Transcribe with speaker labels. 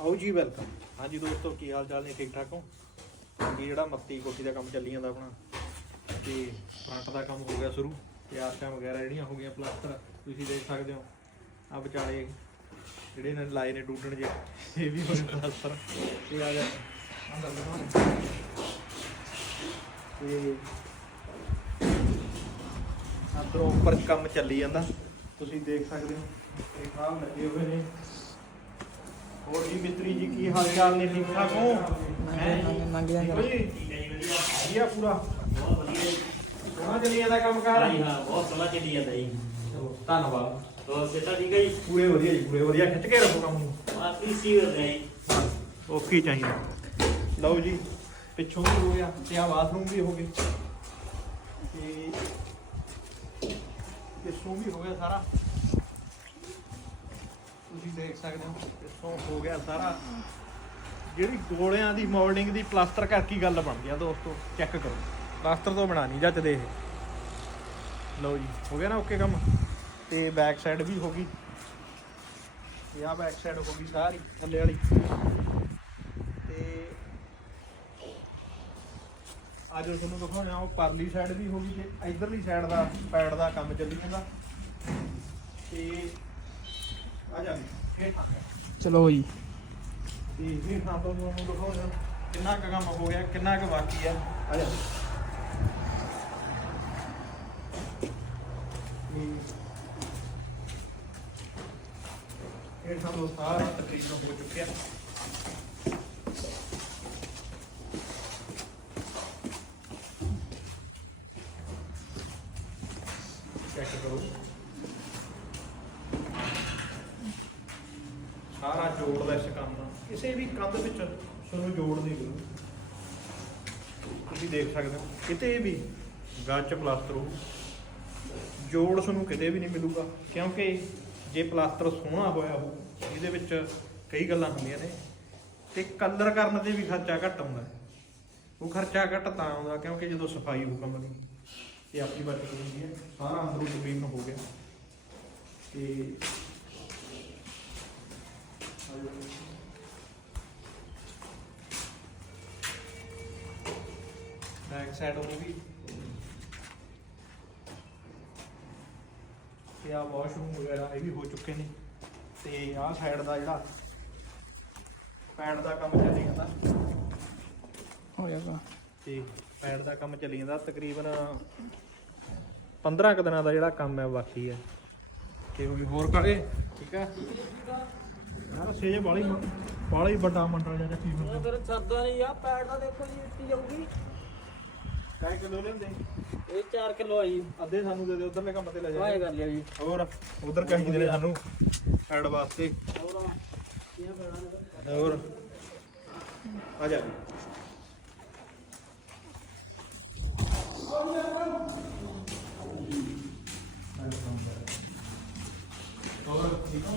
Speaker 1: ਆਓ ਜੀ ਵੈਲਕਮ ਹਾਂਜੀ ਦੋਸਤੋ, ਕੀ ਹਾਲ ਚਾਲ ਨੇ? ਠੀਕ ਠਾਕ ਹੋ? ਹਾਂਜੀ, ਜਿਹੜਾ ਮੱਤੀ ਕੋਠੀ ਦਾ ਕੰਮ ਚੱਲੀ ਜਾਂਦਾ ਆਪਣਾ, ਤੇ ਫਰੰਟ ਦਾ ਕੰਮ ਹੋ ਗਿਆ ਸ਼ੁਰੂ, ਤੇ ਆਰਚਾਂ ਵਗੈਰਾ ਜਿਹੜੀਆਂ ਹੋ ਗਈਆਂ ਪਲਾਸਟਰ ਤੁਸੀਂ ਦੇਖ ਸਕਦੇ ਹੋ। ਆ ਵਿਚਾਲੇ ਜਿਹੜੇ ਨੇ ਲਾਏ ਨੇ ਟੂਟਣ ਜੇ, ਇਹ ਵੀ ਹੋਏ ਪਲਾਸਟਰ ਤੇ ਆ ਜਾ। ਅੰਦਰ ਦਿਖਾਉਣੇ ਤੇ ਅੰਦਰੋਂ ਉੱਪਰ ਕੰਮ ਚੱਲੀ ਜਾਂਦਾ। ਤੁਸੀਂ ਦੇਖ ਸਕਦੇ ਹੋ, ਇਹ ਖਾਬ ਲੱਗੇ ਹੋਏ ਨੇ। ਹੋਰ ਜੀ ਮਿੱਤਰੀ ਜੀ ਕੀ ਹਾਲ ਚਾਲ ਨੇ? ਠੀਕ ਠਾਕ ਹੋ? ਹੋ ਜੀ? ਵਧੀਆ ਪੂਰਾ
Speaker 2: ਬਹੁਤ ਵਧੀਆ ਜੀ
Speaker 1: ਸੋਹਣਾ ਚੱਲੀ ਜਾਂਦਾ ਕੰਮ ਕਾਰ
Speaker 2: ਹਾਂ ਜੀ, ਹਾਂ ਬਹੁਤ ਸੋਹਣਾ ਚੱਲੀ ਜਾਂਦਾ ਜੀ।
Speaker 1: ਚਲੋ, ਧੰਨਵਾਦ।
Speaker 2: ਹੋਰ ਸਿੱਧਾ ਠੀਕ ਹੈ ਜੀ?
Speaker 1: ਪੂਰੇ ਵਧੀਆ ਜੀ ਪੂਰੇ ਵਧੀਆ। ਖਿੱਚ ਕੇ ਰੱਖੋ ਕੰਮ ਨੂੰ।
Speaker 2: ਆਖਰੀ ਸੀ ਹੋ ਗਿਆ ਜੀ
Speaker 1: ਓਕੇ ਚਾਹੀਦਾ। ਲਓ ਜੀ ਪਿੱਛੋਂ ਵੀ ਹੋ ਗਿਆ ਤੇ ਆ ਬਾਥਰੂਮ ਵੀ ਹੋ ਗਏ। ਤੇ ਪਿੱਛੋਂ ਵੀ ਹੋ ਗਿਆ ਸਾਰਾ। ਤੁਸੀਂ ਦੇਖ ਸਕਦੇ ਹੋ ਪਿੱਛੋਂ ਹੋ ਗਿਆ ਸਾਰਾ। ਜਿਹੜੀ ਗੋਲਿਆਂ ਦੀ ਮੋਲਡਿੰਗ ਦੀ ਪਲਾਸਟਰ ਕਰਕੇ ਗੱਲ ਬਣ ਗਿਆ ਦੋਸਤੋ? ਚੈੱਕ ਕਰੋ। ਪਲਾਸਟਰ ਤੋਂ ਬਣਾ ਨਹੀਂ ਜੱਚਦੇ ਇਹ। ਲਓ ਜੀ, ਹੋ ਗਿਆ ਨਾ ਓਕੇ ਕੰਮ? ਤੇ ਬੈਕ ਸਾਈਡ ਵੀ ਹੋ ਗਈ। ਤੇ ਆ ਬੈਕ ਸਾਈਡ ਹੋ ਗਈ ਸਾਰੀ, ਥੱਲੇ ਵਾਲੀ। ਤੇ ਅੱਜ ਤੁਹਾਨੂੰ ਦਿਖਾਉਣਾ, ਉਹ ਪਰਲੀ ਸਾਈਡ ਵੀ ਹੋ ਗਈ ਤੇ ਇਧਰਲੀ ਸਾਈਡ ਦਾ ਪੈਡ ਦਾ ਕੰਮ ਚੱਲੀ ਜਾਂਦਾ। ਤੇ ਆ ਜਾ।
Speaker 3: ਚਲੋ ਜੀ।
Speaker 1: ਇਹ ਤੋਂ ਕਿੰਨਾ ਕੁ ਕੰਮ ਹੋ ਗਿਆ ਕਿੰਨਾ ਕੁ ਬਾਕੀ ਆ। ਆ ਜਾ। ਤੇ ਇਹ ਸਾਨੂੰ ਸਾਰਾ ਤਕਰੀਬਨ ਹੋ ਚੁੱਕਿਆ। ਚੈੱਕ ਕਰੋ। ਸਾਰਾ ਜੋੜਦਾ ਇਸ ਕੰਮ ਦਾ। ਕਿਸੇ ਵੀ ਕੰਧ ਵਿੱਚ ਤੁਹਾਨੂੰ ਜੋੜ ਨਹੀਂ ਮਿਲੂ। ਤੁਸੀਂ ਦੇਖ ਸਕਦੇ ਹੋ, ਕਿਤੇ ਵੀ ਗੱਚ ਪਲਾਸਟਰ ਹੋ ਜੋੜ ਤੁਹਾਨੂੰ ਕਿਤੇ ਵੀ ਨਹੀਂ ਮਿਲੂਗਾ। ਕਿਉਂਕਿ ਜੇ ਪਲਾਸਟਰ ਸੋਹਣਾ ਹੋਇਆ ਹੋ ਇਹਦੇ ਵਿੱਚ ਕਈ ਗੱਲਾਂ ਹੁੰਦੀਆਂ ਨੇ, ਤੇ ਕਲਰ ਕਰਨ ਤੇ ਵੀ ਖਰਚਾ ਘੱਟ ਆਉਂਦਾ। ਉਹ ਖਰਚਾ ਘੱਟ ਤਾਂ ਆਉਂਦਾ, ਕਿਉਂਕਿ ਜਦੋਂ ਸਫ਼ਾਈ ਹੁਕਮ ਕੰਮ ਦੀ, ਤੇ ਆਪਣੀ ਬਚਤ ਹੁੰਦੀ ਹੈ, ਸਾਰਾ ਅੰਦਰੋਂ ਜ਼ਮੀਨ ਹੋ ਗਿਆ। ਤੇ ਬੈਕ ਸਾਈਡ ਉਹ ਵੀ ਤੇ ਆ ਵਾਸ਼ਰੂਮ ਵਗੈਰਾ ਇਹ ਵੀ ਹੋ ਚੁੱਕੇ ਨੇ। ਤੇ ਆਹ ਸਾਈਡ ਦਾ ਜਿਹੜਾ ਪੈਡ ਦਾ ਕੰਮ ਚੱਲੀ ਜਾਂਦਾ।
Speaker 3: ਹੋ ਜਾਗਾ
Speaker 1: ਤੇ ਪੈਡ ਦਾ ਕੰਮ ਚੱਲੀ ਜਾਂਦਾ। ਤਕਰੀਬਨ 15 ਕੁ ਦਿਨਾਂ ਦਾ ਜਿਹੜਾ ਕੰਮ ਹੈ ਬਾਕੀ ਹੈ। ਤੇ ਹੋਰ ਕਰੇ ਠੀਕ ਹੈ। ਯਾਰ ਸੇਜ ਬਾਲੀ ਬਾਲੀ ਵੱਡਾ ਮੰਡਲ ਜਿਹਾ ਕੀ ਹੁੰਦਾ
Speaker 3: ਫਿਰ ਸਰਦਾ ਨਹੀਂ ਆ ਪੈੜ ਦਾ ਦੇਖੋ ਜੀ ਮਿੱਟੀ ਜਾਊਗੀ।
Speaker 1: ਕਾਇ ਕਿਲੋ ਲੈਂਦੇ
Speaker 3: ਇਹ 4 ਕਿਲੋ ਆ ਜੀ।
Speaker 1: ਅੱਧੇ ਸਾਨੂੰ ਦੇ ਦੇ ਉਧਰਲੇ ਕੰਮ ਤੇ ਲੈ ਜਾ।
Speaker 3: ਵਾਏ ਕਰ ਲਿਆ ਜੀ।
Speaker 1: ਹੋਰ ਉਧਰ ਚਾਹੀਦੇ ਨੇ ਸਾਨੂੰ ਐਡ ਵਾਸਤੇ।
Speaker 3: ਹੋਰ ਕੀ ਪੈਣਾ ਨੇ
Speaker 1: ਹੋਰ ਆ ਜਾ। ਹੋਰ ਠੀਕ ਹੋ